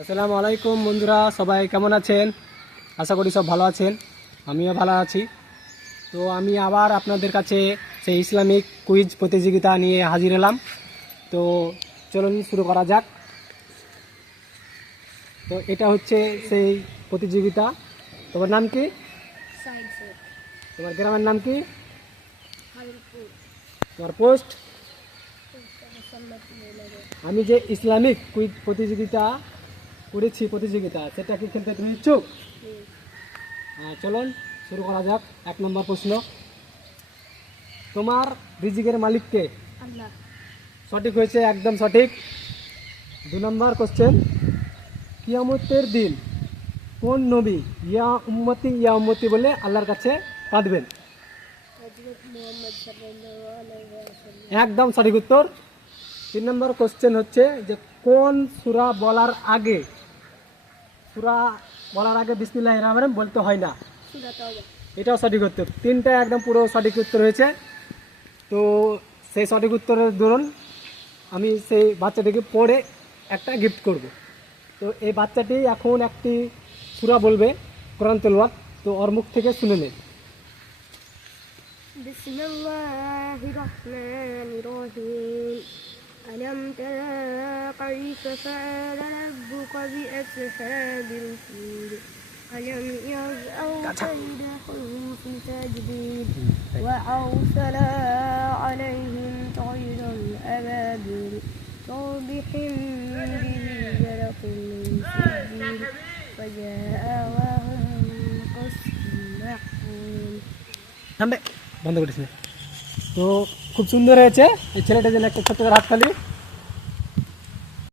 আসসালামু আলাইকুম বন্ধুরা, সবাই কেমন আছেন? আশা করি সব ভালো আছেন। আমিও ভালো আছি। তো আমি আবার আপনাদের কাছে সেই ইসলামিক কুইজ প্রতিযোগিতা নিয়ে হাজির হলাম। তো চলুন শুরু করা যাক। তো এটা হচ্ছে সেই প্রতিযোগিতা। তোমার নাম কি? তোমার গ্রামের নাম কি? তোমার পোস্ট? আমি যে ইসলামিক কুইজ প্রতিযোগিতা করেছি সেটা কি খেলতে তুমি ইচ্ছুক? চলুন শুরু করা যাক। 1 নম্বর প্রশ্ন, তোমার রিজিকের মালিক কে? আল্লাহ। সঠিক হয়েছে, একদম সঠিক। 2 নম্বর কোশ্চেন, কিয়ামতের দিন কোন নবী ইয়া উম্মতি বলে আল্লাহর কাছে কাঁদবেন? হযরত মুহাম্মদ সাল্লাল্লাহু আলাইহি ওয়াসাল্লাম। একদম সঠিক উত্তর। 3 নম্বর কোশ্চেন হচ্ছে যে কোন সূরা বলার আগে বিসমিল্লাহির রহমানির রহিম বলতে হয় না? সূরা তাওবা। এটাও সঠিক উত্তর। 3টা একদম পুরো সঠিক উত্তর হয়েছে। তো সেই সঠিক উত্তরের দরুন আমি সেই বাচ্চাটিকে পড়ে একটা গিফট করব। তো এই বাচ্চাটি এখন একটি সূরা বলবে, কোরআন তেলাওয়াত। তো ওর মুখ থেকে শুনে নেন। বিসমিল্লাহির রহমানির রহিম। আলাম তারা কাইফা ফাআলা রাব্বুকা বিআসহাবিল ফিল। আলাম ইয়াজআল কাইদাহুম ফি তাজদীদ ওয়া আরসালা আলাইহিম তায়রান আবাবিল تربحهم بجرف من سجيل فجاءهم قسم معقول। বন্ধ করিস না। তো খুব সুন্দর হয়েছে। এই ছেলেটার জন্য একটা ছোট্ট হাততালি।